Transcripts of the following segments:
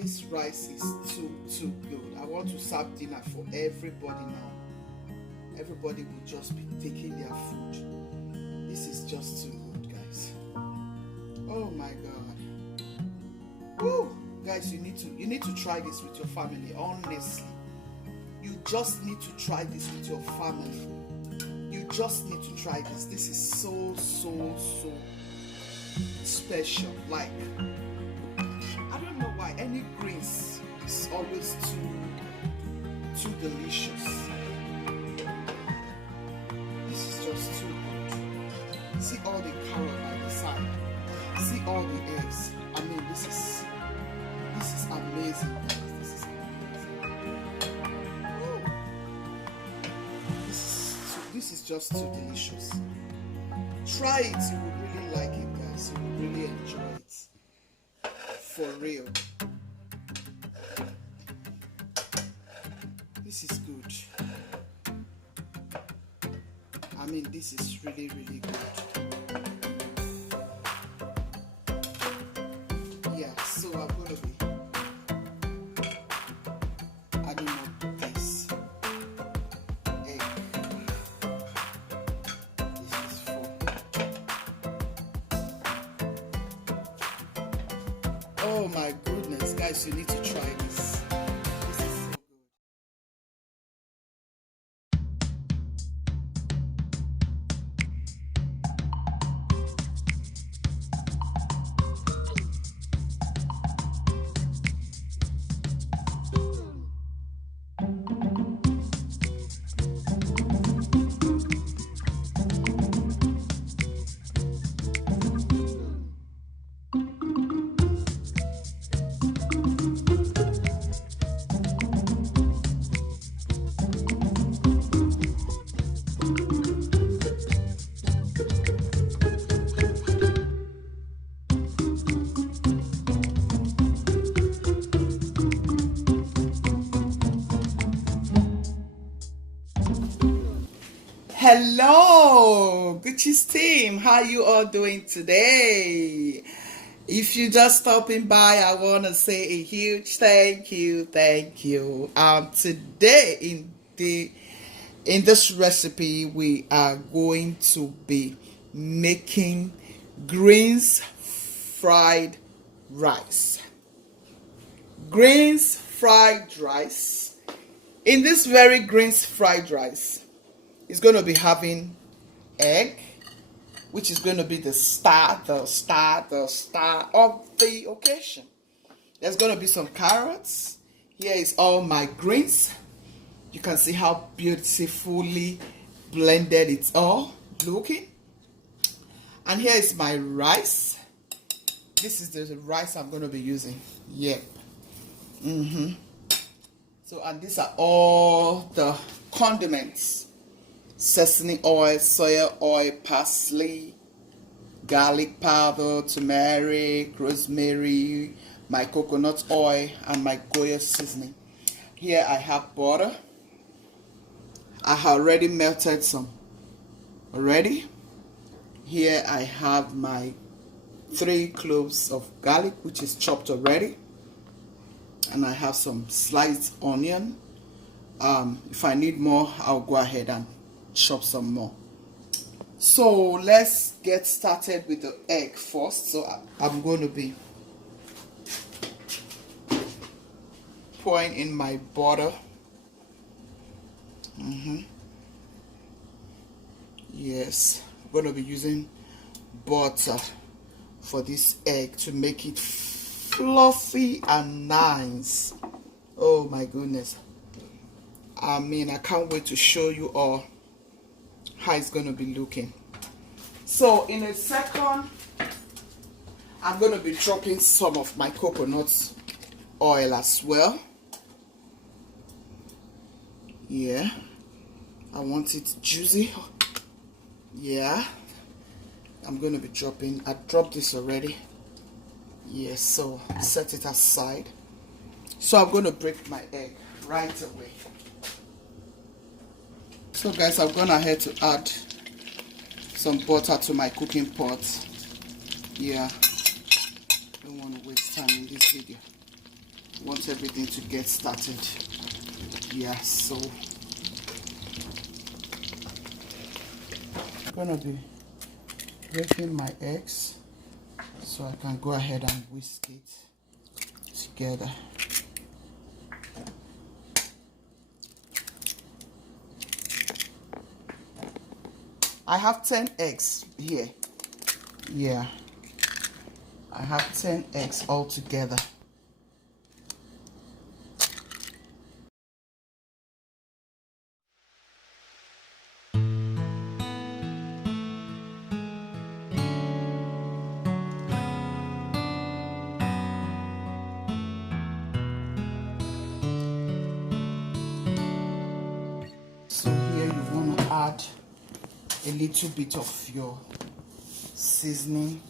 this rice is too good. I want to serve dinner for everybody now. Everybody will just be taking their food. This is just too good, guys. Oh my god. Woo! Guys, you need to try this with your family. Honestly, you just need to try this with your family. You just need to try this. This is so special. Like, I don't know why any greens is always too delicious. This is just too good. See all the carrot by the side. See all the eggs. I mean, this is amazing, guys. This is amazing. Woo. This is just too delicious. Try it. You will really like it, guys. You will really enjoy it. For real. This is good. I mean, this is really good. Yeah, so I'm gonna be adding up this egg. This is for. Oh my goodness, guys, you need to try this. This is so good. Hello, Gucci's team. How you all doing today? If you just stopping by, I want to say a huge thank you. Today in this recipe, we are going to be making greens fried rice. Greens fried rice. In this very greens fried rice, it's going to be having egg, which is going to be the star of the occasion. There's going to be some carrots. Here is all my greens. You can see how beautifully blended it's all looking. And here is my rice. This is the rice I'm going to be using. Yep. So, and these are all the condiments. Sesame oil, soya oil, parsley, garlic powder, turmeric, rosemary, my coconut oil, and my Goya seasoning. Here I have butter. I have already melted some already. Here I have my 3 cloves of garlic, which is chopped already. And I have some sliced onion. If I need more, I'll go ahead and chop some more. So let's get started with the egg first. So I'm going to be pouring in my butter. Yes, I'm going to be using butter for this egg to make it fluffy and nice. Oh my goodness. I mean, I can't wait to show you all how it's going to be looking. So in a second, I'm going to be dropping some of my coconut oil as well. Yeah, I want it juicy. Yeah, I'm going to be dropping. I dropped this already. Yes, so set it aside. So I'm going to break my egg right away. So guys, I've gone ahead to add some butter to my cooking pot. Yeah, don't want to waste time in this video. Want everything to get started. Yeah, so I'm gonna be breaking my eggs so I can go ahead and whisk it together. I have 10 eggs here. Yeah, I have 10 eggs all together. So here you want to add a little bit of your seasoning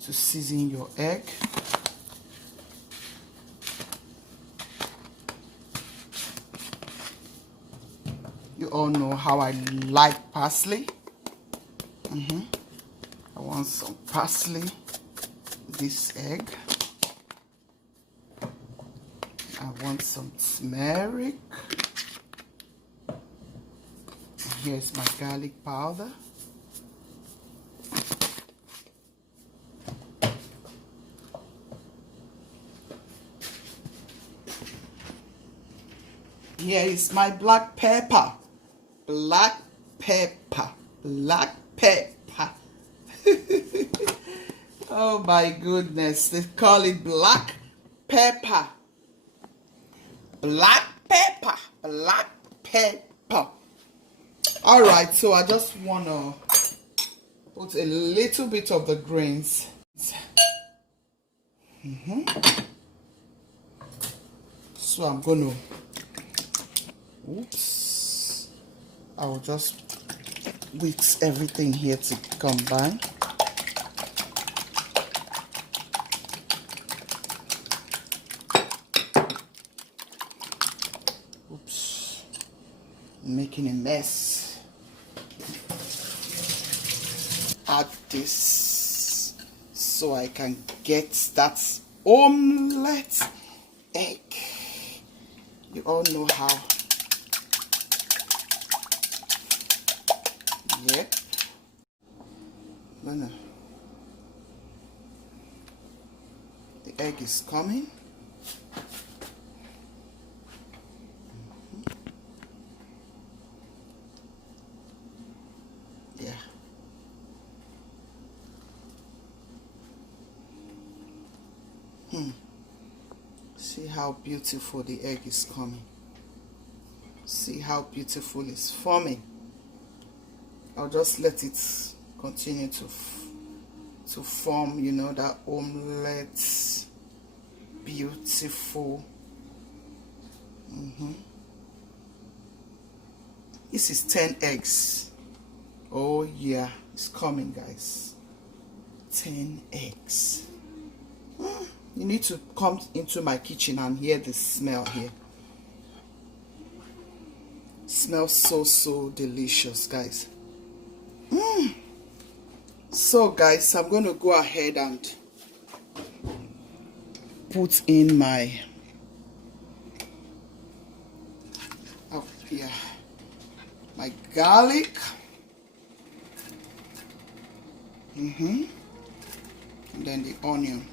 to season your egg. You all know how I like parsley. I want some parsley, this egg. I want some turmeric. Here's my garlic powder. Here is my black pepper. Black pepper. Black pepper. Oh my goodness. They call it black pepper. Black pepper. Black pepper. Alright, so I just want to put a little bit of the greens. So I'm going to, oops, I'll just whisk everything here to combine. Oops, I'm making a mess. Add this so I can get that omelette egg. You all know how. Yep. The egg is coming. Yeah. See how beautiful the egg is coming. See how beautiful it's forming. I'll just let it continue to form, you know, that omelette. Beautiful. This is 10 eggs. Oh yeah, it's coming, guys. 10 eggs. You need to come into my kitchen and hear the smell here. Smells so delicious, guys. So guys, I'm going to go ahead and put in my my garlic. And then the onion.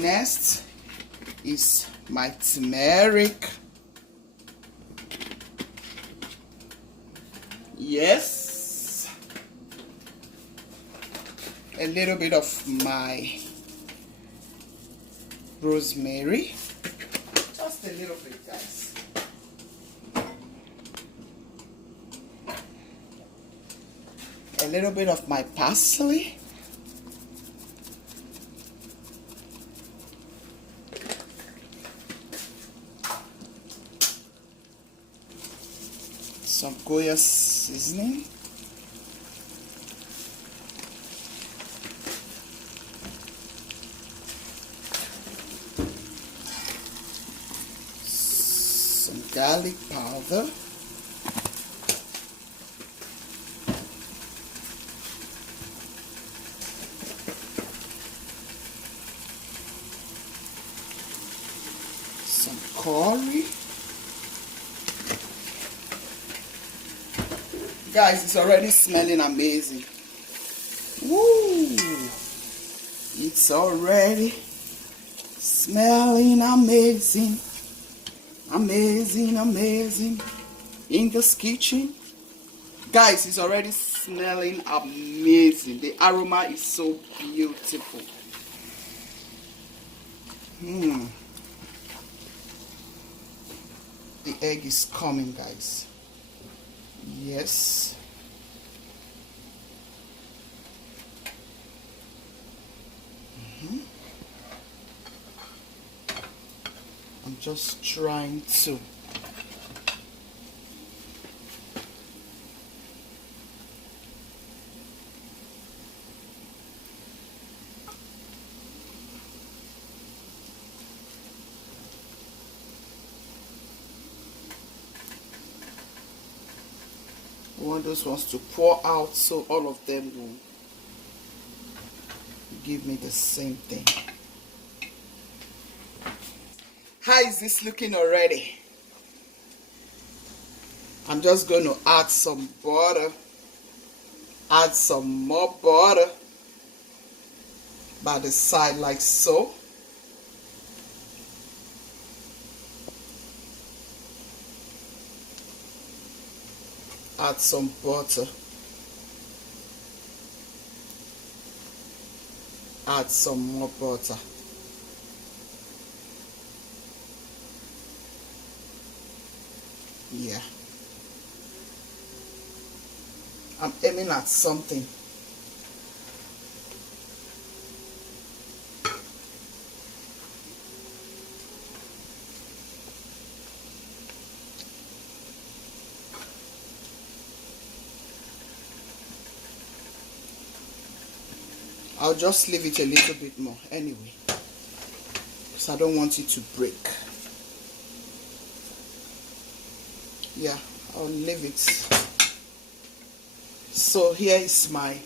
Next is my turmeric. Yes. A little bit of my rosemary. Just a little bit, guys. A little bit of my parsley. Some Goya seasoning. some garlic powder. Some curry. Guys, it's already smelling amazing. Woo! It's already smelling amazing. Amazing, amazing. In this kitchen. Guys, it's already smelling amazing. The aroma is so beautiful. The egg is coming, guys. Yes. I'm just trying to I want those ones to pour out so all of them will give me the same thing. How is this looking already? I'm just going to add some butter. Add some more butter by the side like so. Add some butter. Add some more butter. Yeah. I'm aiming at something. I'll just leave it a little bit more anyway, because I don't want it to break. Yeah, I'll leave it. So here is my,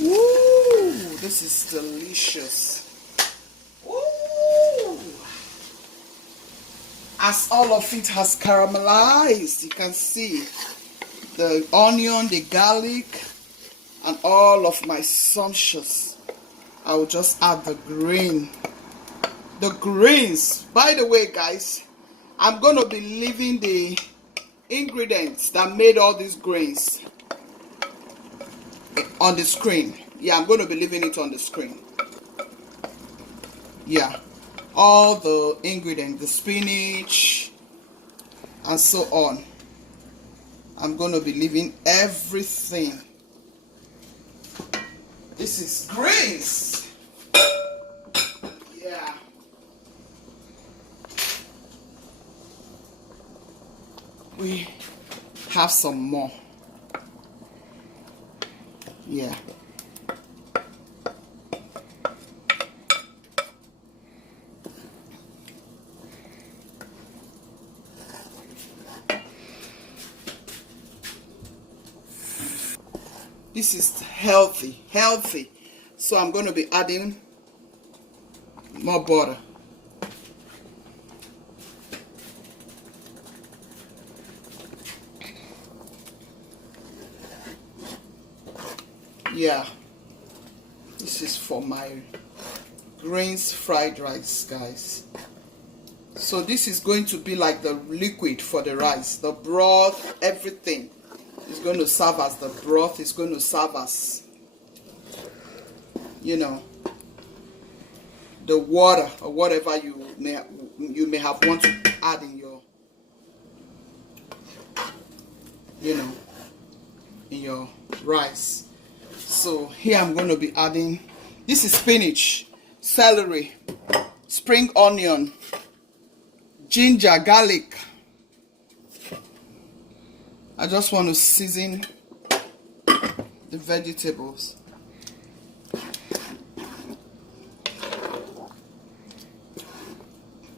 woo, this is delicious. Woo. As all of it has caramelized, you can see the onion, the garlic, and all of my sumptuous. I will just add the greens. By the way, guys, I'm going to be leaving the ingredients that made all these grains on the screen. Yeah, I'm going to be leaving it on the screen. Yeah, all the ingredients, the spinach and so on. I'm going to be leaving everything. This is grains. Yeah. We have some more. Yeah. This is healthy. So I'm going to be adding more butter. Yeah, this is for my greens fried rice, guys. So this is going to be like the liquid for the rice, the broth, everything is going to serve as the broth. Is going to serve as, you know, the water or whatever you may have want to add in your, you know, in your rice. So here I'm going to be adding, this is spinach, celery, spring onion, ginger, garlic. I just want to season the vegetables.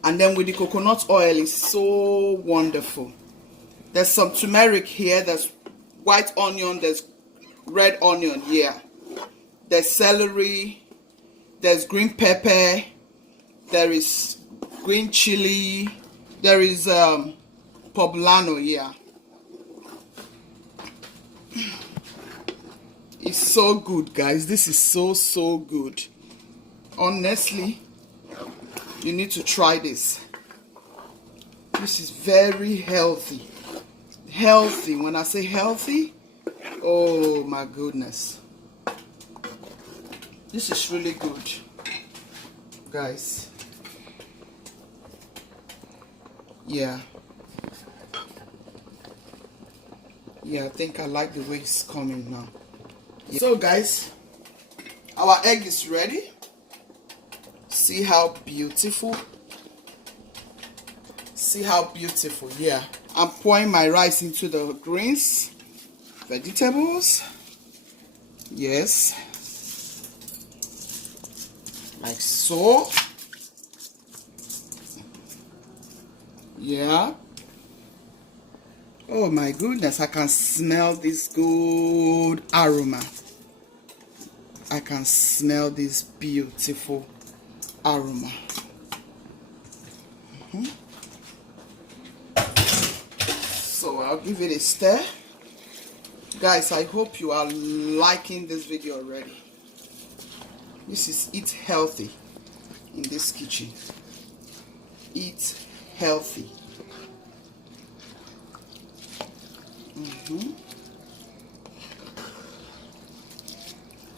And then with the coconut oil, it's so wonderful. There's some turmeric here, there's white onion, there's red onion here, there's celery, there's green pepper, there is green chili, there is poblano here. It's so good, guys. This is so good. Honestly, you need to try this. This is very healthy. Healthy. When I say healthy, oh my goodness. This is really good, guys. Yeah, I think I like the way it's coming now. Yeah. So guys, our egg is ready. See how beautiful. See how beautiful. Yeah, I'm pouring my rice into the greens, vegetables. Yes, like so. Yeah. Oh my goodness, I can smell this good aroma. I can smell this beautiful aroma. So I'll give it a stir. Guys, I hope you are liking this video already. This is Eat Healthy in this kitchen. Eat healthy.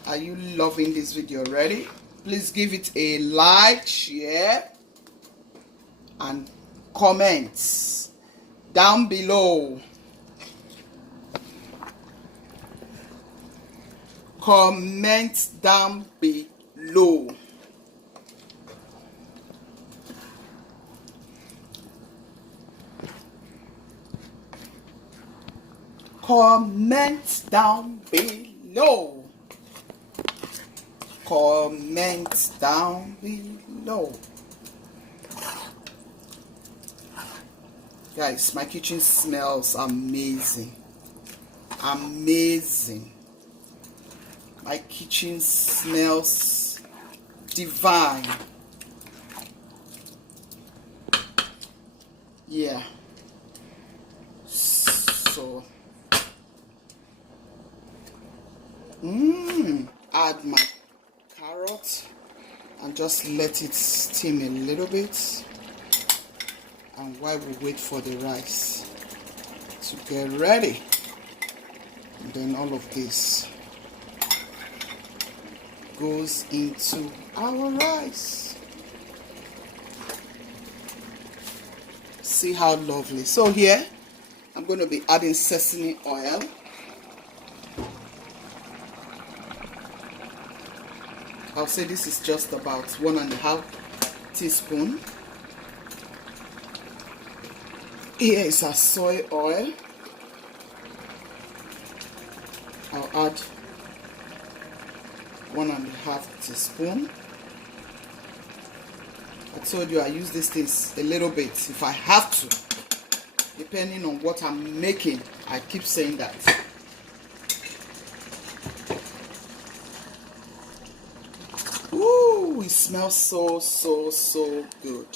Are you loving this video already? Please give it a like, share, and comments down below. Comment down below. Comment down below. Comment down below. Guys, my kitchen smells amazing. Amazing. My kitchen smells divine. Yeah. So add my carrot and just let it steam a little bit, and while we wait for the rice to get ready, and then all of this goes into our rice. See how lovely. So here I'm going to be adding sesame oil. I'll say this is just about 1.5 teaspoon. Here is our soy oil. I'll add 1.5 teaspoon. I told you I use these things a little bit if I have to, depending on what I'm making. I keep saying that. Ooh, it smells so good.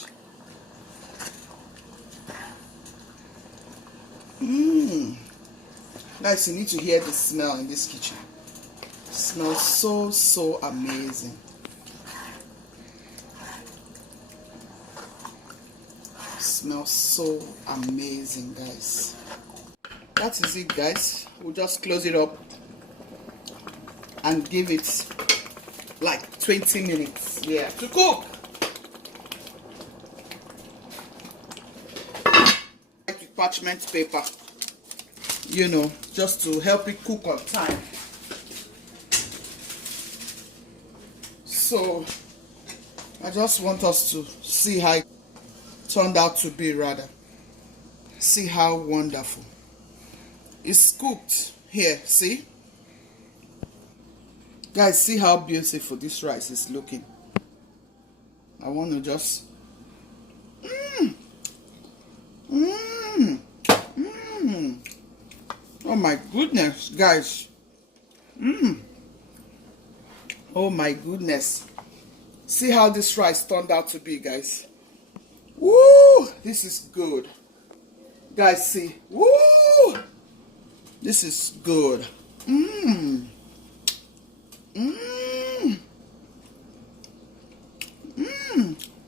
Guys, you need to hear the smell in this kitchen. It smells so amazing. It smells so amazing, guys. That is it, guys. We'll just close it up and give it like 20 minutes to cook. With parchment paper, you know, just to help it cook on time. So I just want us to see how it turned out to be, rather. See how wonderful. It's cooked here, see? Guys, see how beautiful this rice is looking. I want to just my goodness, guys. Oh my goodness. See how this rice turned out to be, guys. Woo! This is good. Guys, see. Woo! This is good.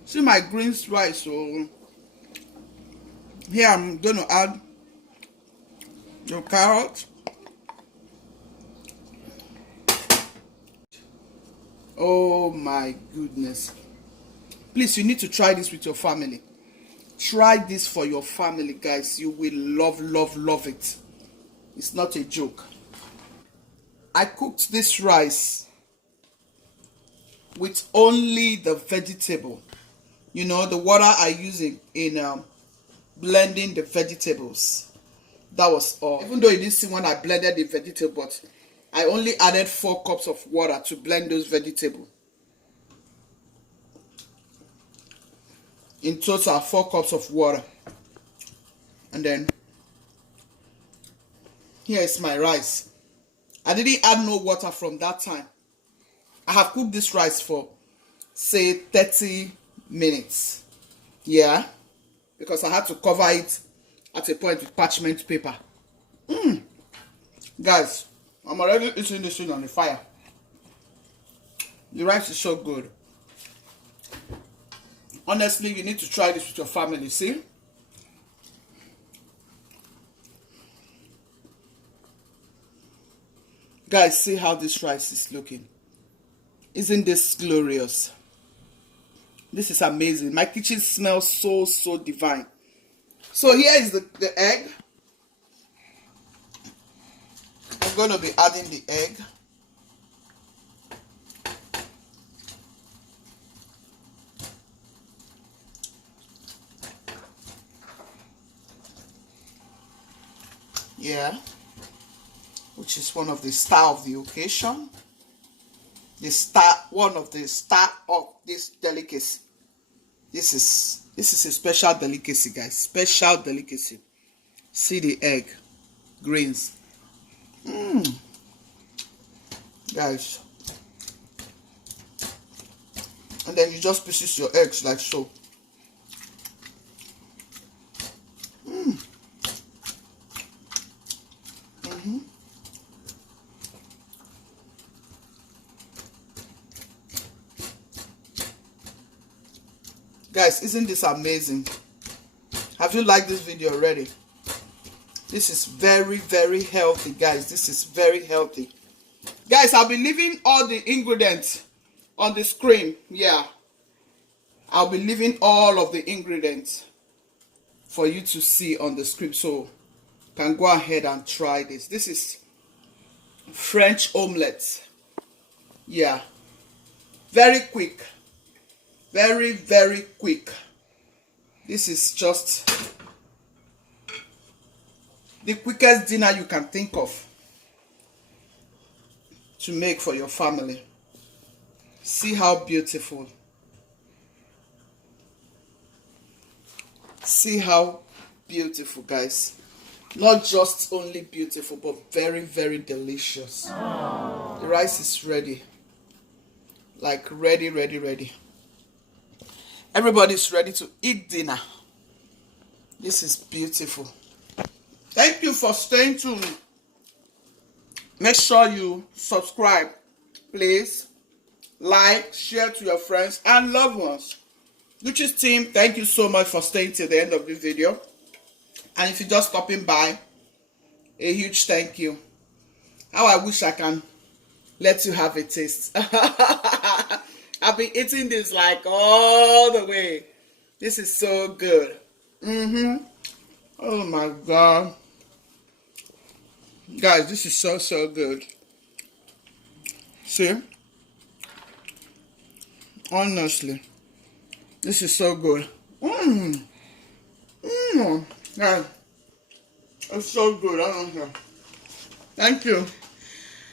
See my greens rice. So here I'm going to add the carrot. Oh my goodness. Please, you need to try this with your family. Try this for your family, guys. You will love, love, love it. It's not a joke. I cooked this rice with only the vegetable. You know, the water I use in blending the vegetables. That was all. Even though you didn't see when I blended the vegetable, but I only added 4 cups of water to blend those vegetables. In total, 4 cups of water. And then, here is my rice. I didn't add no water from that time. I have cooked this rice for, say, 30 minutes. Yeah. Because I had to cover it at a point with parchment paper. Guys, I'm already eating this thing on the fire. The rice is so good. Honestly, you need to try this with your family, see? Guys, see how this rice is looking. Isn't this glorious? This is amazing. My kitchen smells so divine. So here is the egg. I'm going to be adding the egg. Yeah, which is one of the star of the occasion. One of the star of this delicacy. This is a special delicacy, guys. Special delicacy. See the egg, greens. Guys, and then you just pieces your eggs like so. Guys, isn't this amazing? Have you liked this video already? This is very healthy, guys. This is very healthy. Guys, I'll be leaving all the ingredients on the screen. Yeah, I'll be leaving all of the ingredients for you to see on the screen, so you can go ahead and try this. This is French omelette. Yeah, very quick. Very quick. This is just the quickest dinner you can think of to make for your family. See how beautiful. See how beautiful, guys. Not just only beautiful, but very delicious. Aww. The rice is ready. Like ready. Everybody's ready to eat dinner. This is beautiful. Thank you for staying tuned. Make sure you subscribe, please. Like, share to your friends and loved ones. Guchi's team, thank you so much for staying till the end of this video. And if you're just stopping by, a huge thank you. How I wish I can let you have a taste. I've been eating this like all the way. This is so good. Oh my God. Guys, this is so good. See? Honestly, this is so good. Guys, it's so good. I don't know. Thank you.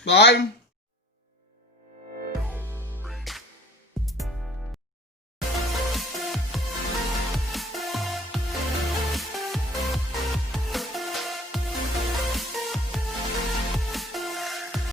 Bye.